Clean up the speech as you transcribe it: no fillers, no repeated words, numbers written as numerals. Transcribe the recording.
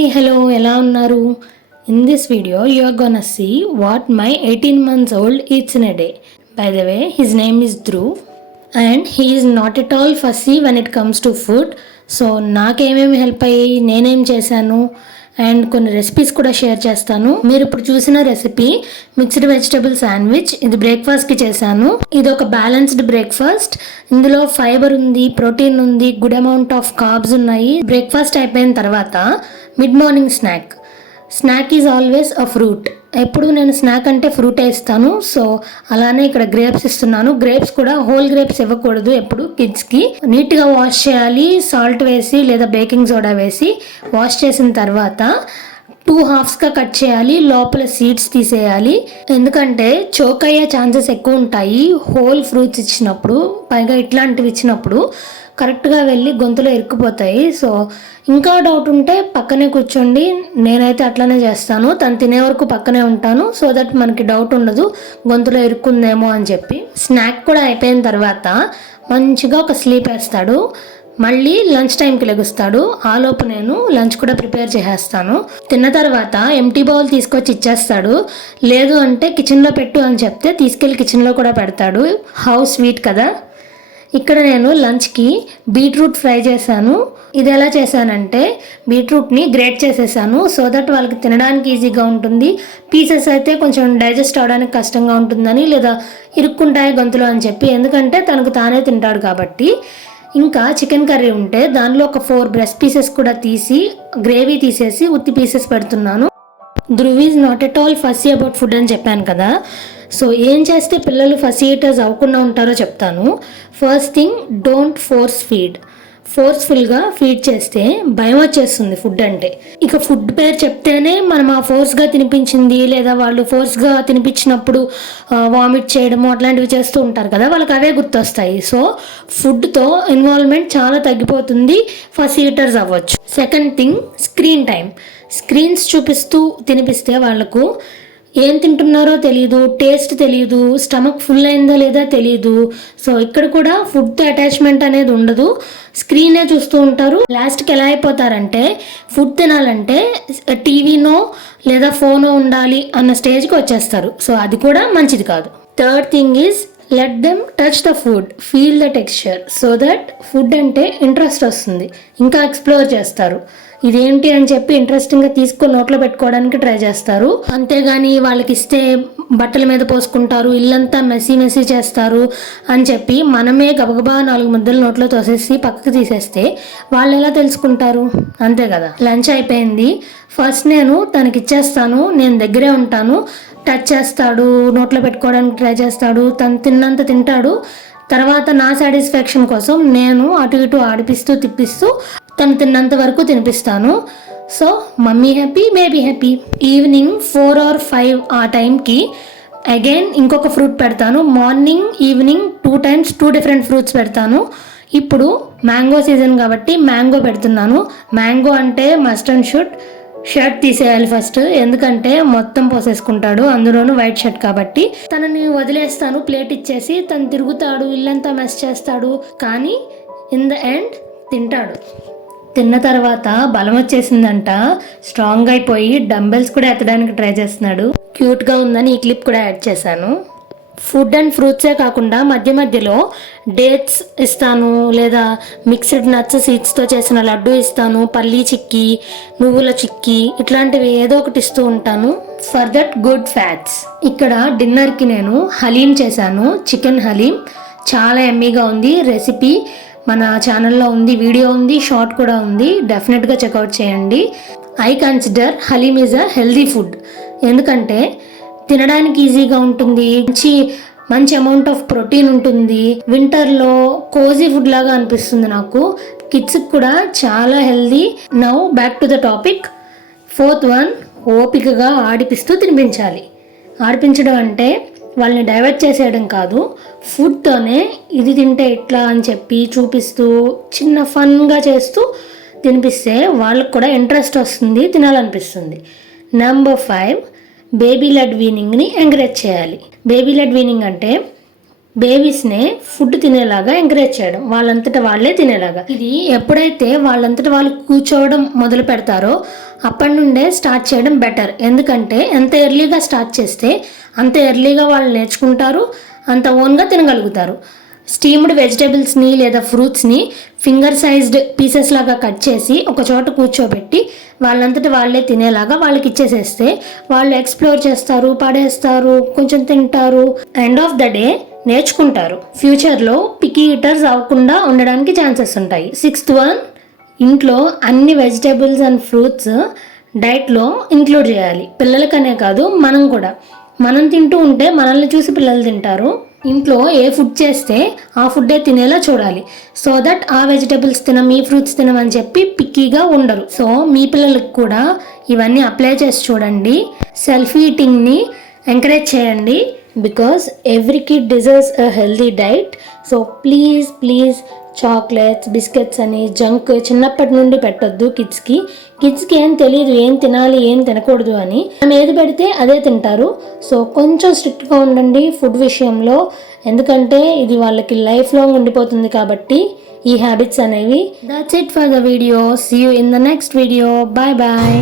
Hi hello ఎలా ఉన్నారు? In this video you are gonna see what my 18 months old eats in a day. By the way, his name is Dhruv and he is not at all fussy when it comes to food. So నాకేమేమి help అయ్యి నేనేం చేశాను and కొన్ని recipes కూడా share చేస్తాను. మీరు ఇప్పుడు చూసిన రెసిపీ మిక్స్డ్ వెజిటబుల్ శాండ్విచ్. ఇది బ్రేక్ఫాస్ట్కి చేశాను. ఇది ఒక బ్యాలెన్స్డ్ బ్రేక్ఫాస్ట్. ఇందులో ఫైబర్ ఉంది, ప్రోటీన్ ఉంది, గుడ్ అమౌంట్ ఆఫ్ కార్బ్స్ ఉన్నాయి. బ్రేక్ఫాస్ట్ అయిపోయిన తర్వాత mid morning snack is always a fruit. ఎప్పుడు నేను స్నాక్ అంటే ఫ్రూటే ఇస్తాను. సో అలానే ఇక్కడ గ్రేప్స్ ఇస్తున్నాను. గ్రేప్స్ కూడా హోల్ గ్రేప్స్ ఇవ్వకూడదు. ఎప్పుడు కిడ్స్కి నీట్గా వాష్ చేయాలి, సాల్ట్ వేసి లేదా బేకింగ్ సోడా వేసి వాష్ చేసిన తర్వాత 2 halfsగా కట్ చేయాలి. లోపల సీడ్స్ తీసేయాలి. ఎందుకంటే చోక్ అయ్యే ఛాన్సెస్ ఎక్కువ ఉంటాయి హోల్ ఫ్రూట్స్ ఇచ్చినప్పుడు. పైగా ఇట్లాంటివి ఇచ్చినప్పుడు కరెక్ట్గా వెళ్ళి గొంతులో ఇరుక్కుపోతాయి. సో ఇంకా డౌట్ ఉంటే పక్కనే కూర్చోండి. నేనైతే అట్లానే చేస్తాను. తను తినే వరకు పక్కనే ఉంటాను. సో దట్ మనకి డౌట్ ఉండదు గొంతులో ఇరుక్కుందేమో అని చెప్పి. స్నాక్ కూడా అయిపోయిన తర్వాత మంచిగా ఒక స్లీప్ వేస్తాడు. మళ్ళీ లంచ్ టైంకి లెగుస్తాడు. ఆలోపు నేను లంచ్ కూడా ప్రిపేర్ చేసేస్తాను. తిన్న తర్వాత ఎంటీ బౌల్ తీసుకొచ్చి ఇచ్చేస్తాడు. లేదు అంటే కిచెన్లో పెట్టు అని చెప్తే తీసుకెళ్ళి కిచెన్లో కూడా పెడతాడు. హౌ స్వీట్ కదా. ఇక్కడ నేను లంచ్కి బీట్రూట్ ఫ్రై చేశాను. ఇది ఎలా చేశానంటే బీట్రూట్ని గ్రేట్ చేసేసాను. సో దట్ వాళ్ళకి తినడానికి ఈజీగా ఉంటుంది. పీసెస్ అయితే కొంచెం డైజెస్ట్ అవడానికి కష్టంగా ఉంటుందని, లేదా ఇరుక్కుంటాయి గొంతులో అని చెప్పి, ఎందుకంటే తనకు తానే తింటాడు కాబట్టి. ఇంకా చికెన్ కర్రీ ఉంటే దానిలో ఒక 4 బ్రెస్ట్ పీసెస్ కూడా తీసి గ్రేవీ తీసేసి ఉత్తి పీసెస్ పెడుతున్నాను. Dhruv is not at all fussy about food అని చెప్పాను కదా. సో ఏం చేస్తే పిల్లలు ఫస్సీ ఈటర్స్ అవ్వకుండా ఉంటారో చెప్తాను. ఫస్ట్ థింగ్, డోంట్ ఫోర్స్ఫుల్గా ఫీడ్ చేస్తే భయం వచ్చేస్తుంది ఫుడ్ అంటే. ఇక ఫుడ్ పేరు చెప్తేనే మనం ఆ ఫోర్స్గా తినిపించింది, లేదా వాళ్ళు ఫోర్స్గా తినిపించినప్పుడు వామిట్ చేయడము అట్లాంటివి చేస్తూ ఉంటారు కదా, వాళ్ళకి అవే గుర్తొస్తాయి. సో ఫుడ్తో ఇన్వాల్వ్మెంట్ చాలా తగ్గిపోతుంది, ఫస్సీ ఈటర్స్ అవ్వచ్చు. Second thing, screen time. Screens చూపిస్తూ తినిపిస్తే వాళ్ళకు ఏం తింటున్నారో తెలియదు, టేస్ట్ తెలియదు, స్టమక్ ఫుల్ అయిందో లేదా తెలియదు. సో ఇక్కడ కూడా ఫుడ్తో అటాచ్మెంట్ అనేది ఉండదు, స్క్రీనే చూస్తూ ఉంటారు. లాస్ట్కి ఎలా అయిపోతారంటే ఫుడ్ తినాలంటే టీవీనో లేదా ఫోనో ఉండాలి అన్న స్టేజ్కి వచ్చేస్తారు. సో అది కూడా మంచిది కాదు. Third thing is let them touch the food, feel the texture. So that food అంటే ఇంట్రెస్ట్ వస్తుంది, ఇంకా ఎక్స్ప్లోర్ చేస్తారు. ఇదేంటి అని చెప్పి ఇంట్రెస్టింగ్గా తీసుకొని నోట్లో పెట్టుకోవడానికి ట్రై చేస్తారు. అంతేగాని వాళ్ళకి ఇస్తే బట్టల మీద పోసుకుంటారు, ఇల్లంతా మెస్సీ చేస్తారు అని చెప్పి మనమే గబగబా 4 ముద్దలు నోట్లో తోసేసి పక్కకు తీసేస్తే వాళ్ళు ఎలా తెలుసుకుంటారు? అంతే కదా. లంచ్ అయిపోయింది. ఫస్ట్ నేను తనకి ఇచ్చేస్తాను, నేను దగ్గరే ఉంటాను. టచ్ చేస్తాడు, నోట్లో పెట్టుకోవడానికి ట్రై చేస్తాడు, తను తిన్నంత తింటాడు. తర్వాత నా సాటిస్ఫాక్షన్ కోసం నేను అటు ఇటు ఆడిపిస్తూ తిప్పిస్తూ తను తిన్నంత వరకు తినిపిస్తాను. So mummy happy, baby happy. Evening 4 or 5 ఆ టైంకి అగైన్ ఇంకొక ఫ్రూట్ పెడతాను. Morning evening 2 times 2 different fruits పెడతాను. ఇప్పుడు మ్యాంగో సీజన్ కాబట్టి మ్యాంగో పెడుతున్నాను. మ్యాంగో అంటే మస్ట్ అండ్ షర్ట్ తీసేయాలి ఫస్ట్, ఎందుకంటే మొత్తం పోసేసుకుంటాడు, అందులోనూ వైట్ షర్ట్ కాబట్టి. తనని వదిలేస్తాను ప్లేట్ ఇచ్చేసి. తను తిరుగుతాడు, ఇల్లంతా మెస్ చేస్తాడు, కానీ ఇన్ ద ఎండ్ తింటాడు. తిన్న తర్వాత బలం వచ్చేసిందంట, స్ట్రాంగ్ అయిపోయి డంబెల్స్ కూడా ఎత్తడానికి ట్రై చేస్తున్నాడు. క్యూట్గా ఉందని ఈ క్లిప్ కూడా యాడ్ చేశాను. ఫుడ్ అండ్ ఫ్రూట్సే కాకుండా మధ్య మధ్యలో డేట్స్ ఇస్తాను, లేదా మిక్స్డ్ నట్స్ సీడ్స్తో చేసిన లడ్డు ఇస్తాను, పల్లీ చిక్కీ, నువ్వుల చిక్కీ, ఇట్లాంటివి ఏదో ఒకటి ఇస్తూ ఉంటాను ఫర్ దట్ గుడ్ ఫ్యాట్స్. ఇక్కడ డిన్నర్కి నేను హలీం చేశాను, చికెన్ హలీం. చాలా ఎమ్మీగా ఉంది. రెసిపీ మన ఛానల్లో ఉంది, వీడియో ఉంది, షార్ట్ కూడా ఉంది, డెఫినెట్గా చెక్అవుట్ చేయండి. I consider haleem is a healthy food. ఎందుకంటే తినడానికి ఈజీగా ఉంటుంది, మంచి అమౌంట్ ఆఫ్ ప్రోటీన్ ఉంటుంది. వింటర్లో కోజీ ఫుడ్ లాగా అనిపిస్తుంది నాకు. కిడ్స్కి కూడా చాలా healthy. Now back to the topic. 4th one, ఓపికగా ఆడిపిస్తూ తినిపించాలి. ఆడిపించడం అంటే వాళ్ళని డైవర్ట్ చేసేయడం కాదు, ఫుడ్తోనే ఇది తింటే ఇట్లా అని చెప్పి చూపిస్తూ చిన్న ఫన్గా చేస్తూ తినిపిస్తే వాళ్ళకు కూడా ఇంట్రెస్ట్ వస్తుంది, తినాలనిపిస్తుంది. నెంబర్ 5, బేబీ లెడ్ వీనింగ్ని ఎంకరేజ్ చేయాలి. బేబీ లెడ్ వీనింగ్ అంటే బేబీస్నే ఫుడ్ తినేలాగా ఎంకరేజ్ చేయడం, వాళ్ళంతట వాళ్ళే తినేలాగా. ఇది ఎప్పుడైతే వాళ్ళంతట వాళ్ళు కూర్చోవడం మొదలు పెడతారో అప్పటి నుండే స్టార్ట్ చేయడం బెటర్. ఎందుకంటే ఎంత ఎర్లీగా స్టార్ట్ చేస్తే అంత ఎర్లీగా వాళ్ళు నేర్చుకుంటారు, అంత ఓన్గా తినగలుగుతారు. స్టీమ్డ్ వెజిటేబుల్స్ని లేదా ఫ్రూట్స్ని ఫింగర్ సైజ్డ్ పీసెస్ లాగా కట్ చేసి ఒక చోట కూర్చోబెట్టి వాళ్ళంతట వాళ్ళే తినేలాగా వాళ్ళకి ఇచ్చేసేస్తే వాళ్ళు ఎక్స్ప్లోర్ చేస్తారు, పడేస్తారు, కొంచెం తింటారు. ఎండ్ ఆఫ్ ద డే నేర్చుకుంటారు. ఫ్యూచర్లో పికీ ఈటర్స్ అవ్వకుండా ఉండడానికి ఛాన్సెస్ ఉంటాయి. 6th వన్, ఇంట్లో అన్ని వెజిటేబుల్స్ అండ్ ఫ్రూట్స్ డైట్లో ఇంక్లూడ్ చేయాలి. పిల్లలకనే కాదు, మనం కూడా. మనం తింటూ ఉంటే మనల్ని చూసి పిల్లలు తింటారు. ఇంట్లో ఏ ఫుడ్ చేస్తే ఆ ఫుడ్డే తినేలా చూడాలి. సో దట్ ఆ వెజిటేబుల్స్ తినం, ఈ ఫ్రూట్స్ తినమని చెప్పి పిక్కీగా ఉండరు. సో మీ పిల్లలకు కూడా ఇవన్నీ అప్లై చేసి చూడండి. సెల్ఫ్ ఈటింగ్ని ఎంకరేజ్ చేయండి. Because every kid deserves a healthy diet. So please chocolates, biscuits అని జంక్ చిన్నప్పటి నుండి పెట్టొద్దు కిడ్స్కి. కిడ్స్కి ఏం తెలియదు ఏం తినాలి ఏం తినకూడదు అని. మనం ఏది పెడితే అదే తింటారు. సో కొంచెం స్ట్రిక్ట్గా ఉండండి ఫుడ్ విషయంలో, ఎందుకంటే ఇది వాళ్ళకి లైఫ్ లాంగ్ ఉండిపోతుంది కాబట్టి ఈ హ్యాబిట్స్ అనేవి. That's it for the video. See you in the next video. Bye bye.